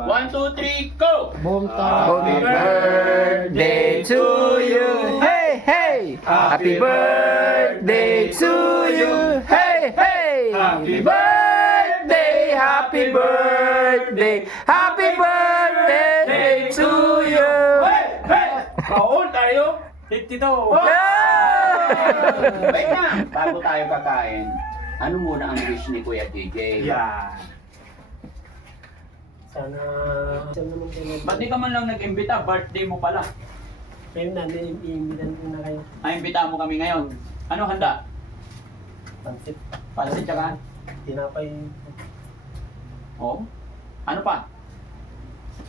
1, 2, 3, go! Happy birthday to you, hey, hey! Happy birthday to you, hey, hey! Happy birthday, happy birthday, happy birthday to you! Kaon tayo! 52! Wait na! Bago tayo kakain, ano muna ang wish ni Kuya JJ? Sana naman kayo. Ba't di ka man lang nag-imbita? Birthday mo pala. Kayo na, iimbitan ko na kayo. Ay, imbita mo kami ngayon. Ano handa? Pansit. Pansit tsaka? Tinapay. Oo. Ano pa?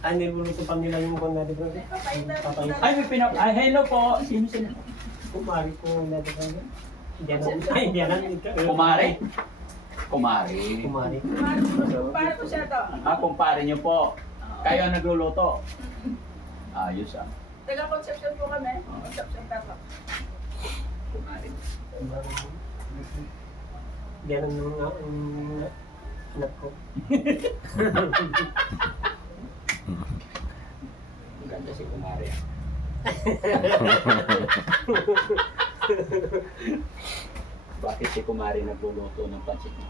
Ay, niluluto pa nila yung kung natin bro. Papay. Ay, may Ay, hello po. Sino sila? Kumari ko natin bro. Indianan. Kumare? Kumare. Kumari. Para po siya to. Ah, kumpare niyo po. Kayo ang nagluluto. Ayos ah. Taga-conception po kami. Conception pero. Kumare. Indianan ng anak ko. Ang ganda si Kumare. Bakit si Kumare nagluluto ng pansit mo?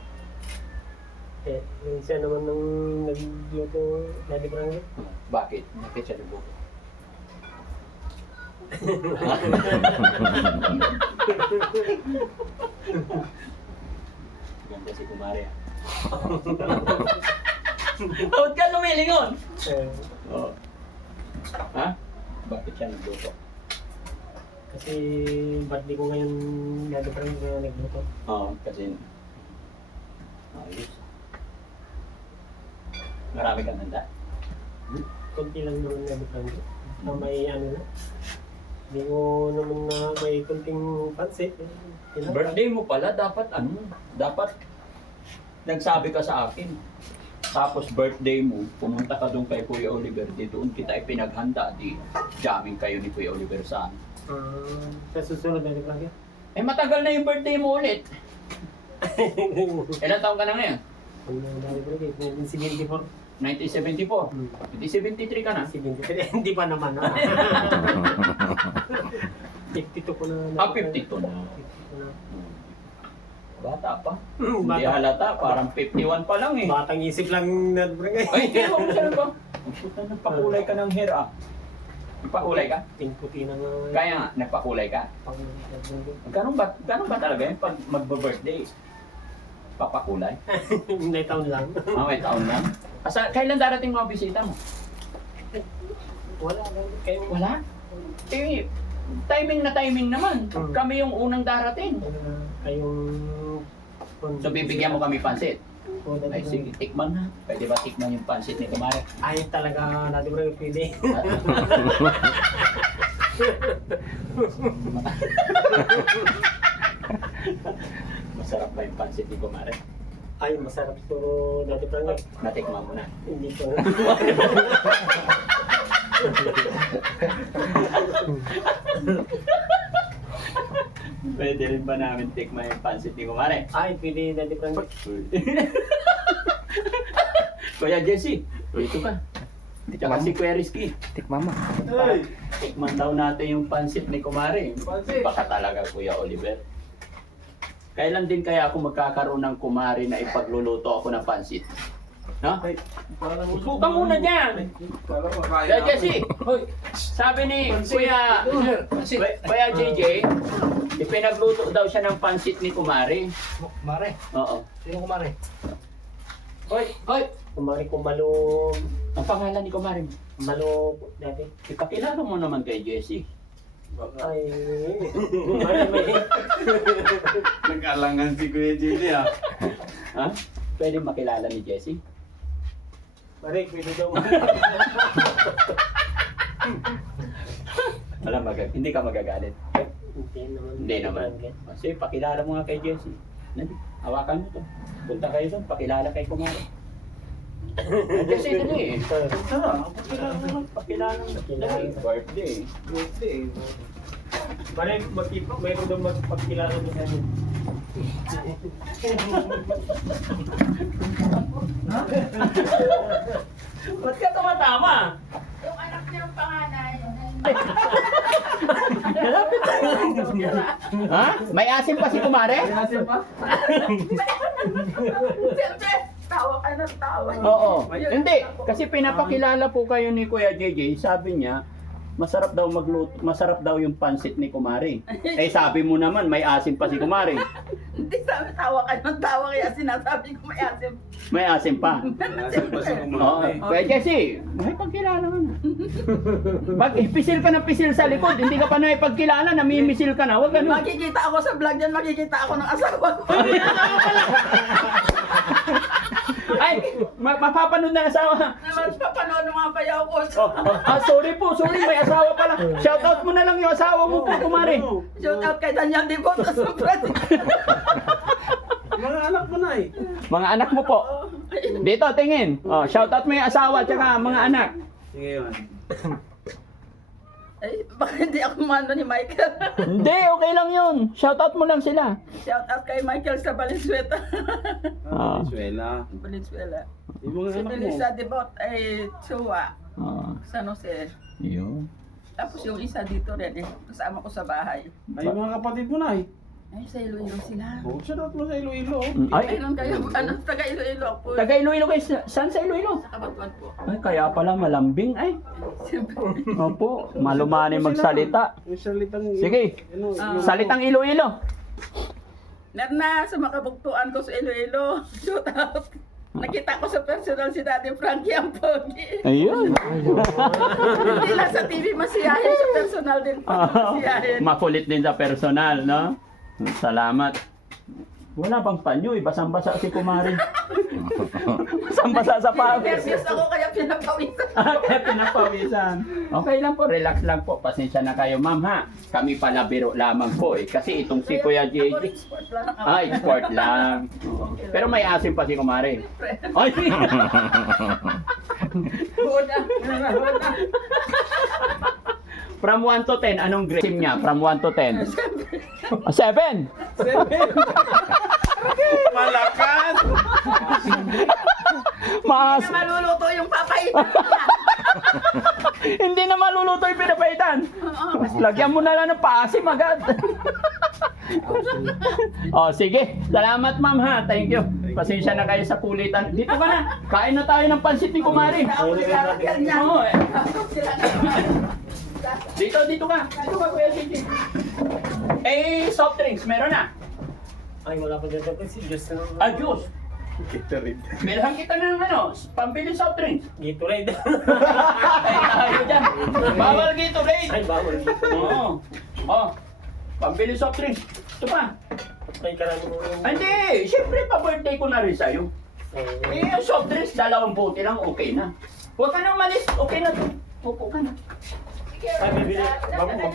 Siya naman nung nagluto natin bro. Bakit? Bakit siya nagluto? Ganda si Kumare. Ba't ka lumilingon? Oo. Ha? Bakit siya nagluto? Kasi birthday ko ngayon natin bro na nagluto. Oo, kasi... Ayos. Marami kang handa. Kunti lang naman natin bro. Na may ano na. Hindi ko naman na may kunting pansit. Birthday mo pala, dapat dapat nagsabi ka sa akin. Tapos birthday mo, pumunta ka doon kay Kuya Oliver, doon kita ipinaghanda, di jamming kayo ni Kuya Oliver sa amin. Sa susunod na bro. Eh matagal na yung birthday mo ulit. Ilan taon ka na ngayon? Ano na bro, 1974. 1974. Hindi 73 ka na? 73, hindi pa naman. 52 ko na. Ah, 52 na. 52 na. Bata pa. Bata. Hindi halata, parang 51 pa lang eh. Batang isip lang na bro. Ay, tira mo siya ba? Nagpakulay ka ng hair ah. Nagpakulay ka? Ting puti na nga. Kaya nga, nagpakulay ka. Ganun ba talaga yun pag magbe-birthday? Papakulay? May taon lang. May taon lang. Kailan darating mga bisita mo? Wala lang. Kayo Wala. Eh, timing na timing naman. Kami yung unang darating. Kayong... So, bibigyan mo kami pansit. Oh, Ay, sige, tikman na. Pwede ba tikman yung pansit ni Kumare? Ay, talaga natin bro, pwede. Masarap ba yung pansit ni Kumare? Ay, masarap pero dati bro. Natikman mo na. Hindi ko. Pwede rin ba namin tikman yung pansit ni Kumare? Ay, pwede dati bro. Kuya Jesse, dito ka. Tsaka si Kuya Rizky. Tikman mo. Tikman daw natin yung pansit ni Kumare. Pansit? Baka talaga Kuya Oliver. Kailan din kaya ako magkakaroon ng Kumare na ipagluluto ako ng pansit? Ha? Subukan muna dyan! Kuya Jesse, hoy, sabi ni Kuya JJ, ipinagluto daw siya ng pansit ni Kumare. Mare, Oo. sino kumare? Hoy, hoy! Kumari ko malo... Ang pangalan ni Kumare mo? Malo dati. Ipakilala mo naman kay Jesse. Ay... May... Nag-alangan si Kuya JJ ah. Ha? Pwede makilala ni Jesse? Mare, pwede daw. Hindi ka magagalit. Hindi naman. Hindi naman. Kasi pakilala mo nga kay Jesse. Dali, hawakan mo to. Punta kayo doon, pakilala kay Kumare. Jesse, dali eh. Pakilala mo. Dali, birthday. Mare, mayroon daw magpagkilala mo sa amin. Ba't ka tumatama? Yung anak niya ang panganay. Ha? May asim pa si kumare? Siyempre, tawa ka ng tawa. Oo. Hindi, kasi pinapakilala po kayo ni Kuya JJ, sabi niya, masarap daw magluto, masarap daw yung pansit ni kumare. Eh sabi mo naman, may asim pa si kumare. Hindi sabi, tawa ka ng tawa kaya sinasabi ko may asim. May asim pa. Oo. Kuya Jesse, may pagkilala ka na. Pag pisil ka na pisil sa likod, hindi ka pa na ipagkilala, namimisil ka na. Huwag ganun. Makikita ako sa vlog dyan, makikita ako ng asawa ko. Ay, mapapanood na asawa. Naman papanood ng mga bayaw ko. Sorry po, sorry, may asawa pala. Shoutout mo na lang yung asawa mo po, kumare. Shout out kay Daniel Dibot sa Brazil. Mga anak mo na eh. Mga anak mo po. Dito, tingin. Oh, shoutout mo yung asawa at mga anak. Sige yun. Ay, baka hindi ako mano ni Michael. Hindi, okay lang yun. Shoutout mo lang sila. Shout out kay Michael sa Valenzuela. Venezuela. Valenzuela. Yung mga Si anak mo. Melissa Dibot ay Chua, San Jose. Yun. Tapos yung isa dito rin eh, kasama ko sa bahay. Ay, yung mga kapatid mo na eh. Ay, sa Iloilo sila. Oh, shoutout mo sa Iloilo. Ay, Ayun kayo, ano, taga Iloilo po. taga Iloilo kayo. Saan sa Iloilo? Sa Kabatuan po. Ay, kaya pala malambing ay. Siyempre. Opo, malumani magsalita. Yung salitang... Sige, Ano, salitang Iloilo. Narna, sa makabugtuan ko sa Iloilo. Shout out. Nakita ko sa personal si Daddy Frankie ang pogi. Ayun. Hindi lang sa TV masiyahin, sa personal din po masiyahin. Makulit din sa personal, no? Salamat. Wala bang panyo, basang-basa si Kumari. Basang-basa sa pawis. Nervous ako kaya pinapawisan. Kaya pinapawisan. Okay lang po, relax lang po. Pasensya na kayo, ma'am, ha? Kami pala biro lamang po, eh. Kasi itong si Kuya Ako, JJ. sport lang ako. Sport lang. Pero may asim pa si Kumari. Ay! Una. From 1 to 10, anong grade niya? From 1 to 10? 7! Malakas! Mas, Hindi na maluluto yung papaitan. hindi na maluluto yung pinapaitan. Lagyan mo na lang ng paasim agad. Sige. Salamat, ma'am, ha. Thank you. Pasensya na kayo sa kulitan. Dito ka na. Kain na tayo ng pansit ni Kumari. Oo, eh. Dito ka. Dito ka, Kuya Gigi. Soft drinks, meron na. Ay, wala pa dyan kasi Diyos na naman. Juice. Gatorade. Bilhan kita ng pambili soft drinks. Gatorade. Ayaw dyan. Bawal Gatorade. Ay, bawal Gatorade. Oo. Pambili soft drinks. Ito pa. Ay, karami mo yung... Hindi, siyempre pa-birthday ko na rin sa'yo. Yung soft drinks, 2 buti lang, okay na. Huwag ka nang malis, okay na to. Upo ka na. Ay, bibili.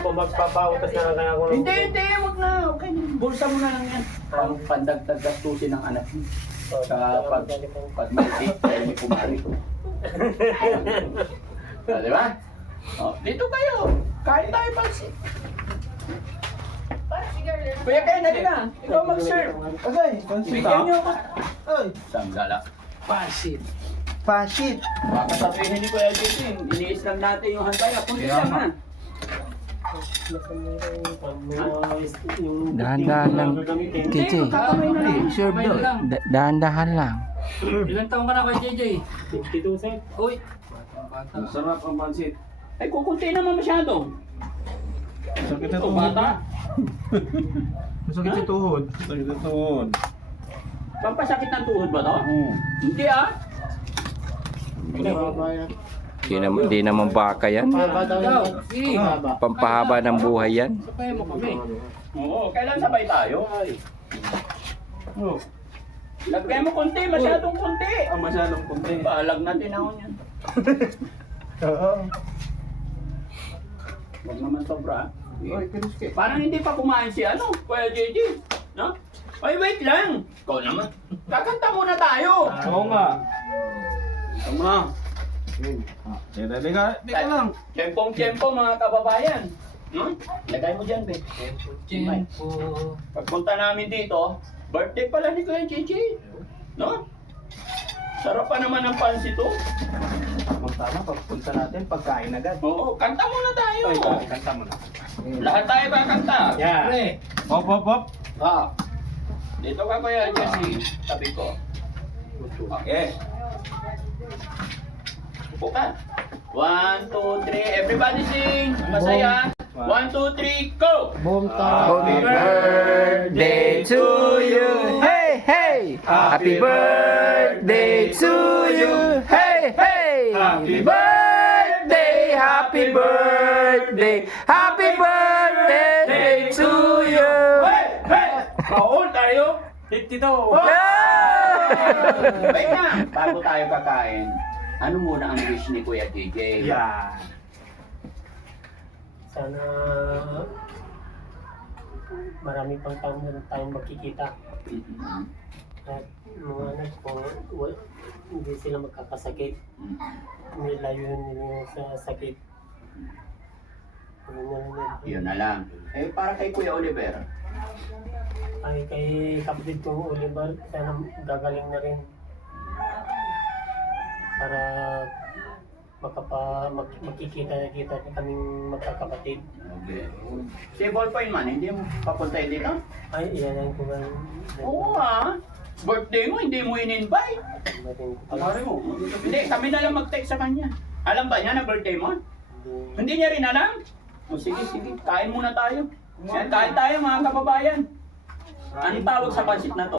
Magpapautas na lang kaya ako. Hindi, huwag na. Okay na. Bulsa mo na lang yan. Pandagdag gastusin ng anak mo. Sa pag may date tayo ni Kumari ko. Di ba? Dito kayo. Kain tayo pansit. Kuya Ken, dali na. Ikaw mag-serve. Okay, Bigyan niyo ako. Ay, Sanggala. pasit. Pasit. Baka sabihin ni Kuya JC, iniis lang natin yung hantaya. Punti lang ha. Dahan-dahan lang. JJ, sure bro. Dahan-dahan lang. Ilang taong ka na kay JJ? 52 cent. Uy. Ang sarap ang pansit. Ay, kukunti naman masyado. Sakit Ito, bata. Sakit sa tuhod. Sakit sa tuhod. Pampasakit ng tuhod ba to? Hindi ah. Di naman baka yan. Ikaw, sige. Pampahaba ng buhay yan. Sabay mo kami. Oo, kailan sabay tayo? Lagay mo konti, masyadong konti. Masyadong kunti. Paalag natin ako niyan. Oo. Huwag naman sobra. Parang hindi pa kumain si Kuya JJ. No? Ay, wait lang. Ikaw naman. Kakanta muna tayo. Oo nga. Tama. Teka lang. Tiyempong-tiyempo mga kababayan. Lagay mo dyan, be. Pagpunta namin dito, birthday pala ni Kuya JJ. No? Sarap pa naman ng pansit to. Tama, pagpunta natin, pagkain agad. Oo, kanta muna tayo. Kanta mo na. Lahat tayo kakanta. Yeah. Hop, hop, hop. Ah. Dito ka Kuya Jesse, tabi ko. Okay. Upo ka. 1, 2, 3, everybody sing! Masaya! 1, 2, 3, go! Boom Happy birthday to you. Hey, hey. Happy birthday to you. Hey, hey. Happy birthday. Happy birthday. Happy birthday to you. Hey! Hey! Kaon tayo! Tito. Wait na! Bago tayo kakain, ano muna ang wish ni Kuya DJ? Yeah. Sana marami pang taon na tayong magkikita. At mga anak ko, hindi sila magkakasakit. May layunin nila sa sakit. Yun na lang yun. Yun na lang. Eh, para kay Kuya Oliver. Ay, kay kapatid kong Oliver, sana gagaling na rin. Para makikita kaming magkakapatid. Okay. Si Ballpoint man, hindi mo papunta dito? Ay, iyan ko ba? Oo ah. Birthday mo, hindi mo in-invite. Amari mo. Hindi, kami na lang mag-text sa kanya. Alam ba niya na birthday mo? Hindi niya rin alam? O sige, sige. Kain muna tayo. Yan, kain tayo mga kababayan. Anong tawag sa pansit na to?